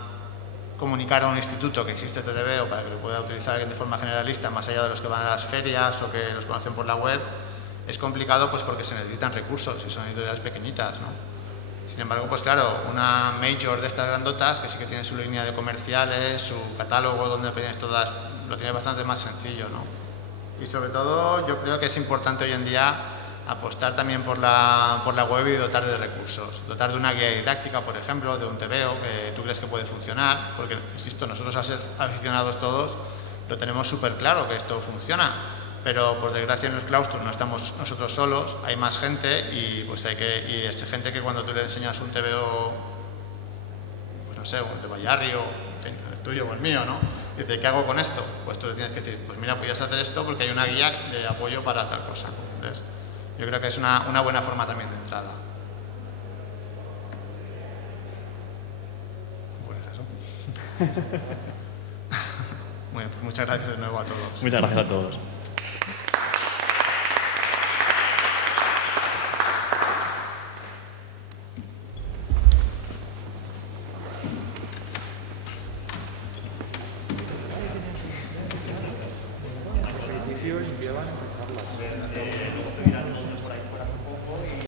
comunicar a un instituto que existe este TVO para que lo pueda utilizar alguien de forma generalista, más allá de los que van a las ferias o que los conocen por la web, es complicado pues porque se necesitan recursos y son editoriales pequeñitas, ¿no? Sin embargo, pues claro, una major de estas grandotas, que sí que tiene su línea de comerciales, su catálogo donde tienes todas, lo tiene bastante más sencillo, ¿no? Y sobre todo yo creo que es importante hoy en día apostar también por la web y dotar de recursos. Dotar de una guía didáctica, por ejemplo, de un TVO que tú crees que puede funcionar, porque, insisto, nosotros a ser aficionados todos lo tenemos súper claro que esto funciona, pero por desgracia en los claustros no estamos nosotros solos, hay más gente y pues es gente que cuando tú le enseñas un TVO, pues no sé, un de Bayarri o en fin, el tuyo o el mío, ¿no? Dice, ¿qué hago con esto? Pues tú le tienes que decir, pues mira, podías hacer esto porque hay una guía de apoyo para tal cosa. Entonces, yo creo que es una buena forma también de entrada. Pues eso. Bueno, pues muchas gracias de nuevo a todos. Muchas gracias a todos.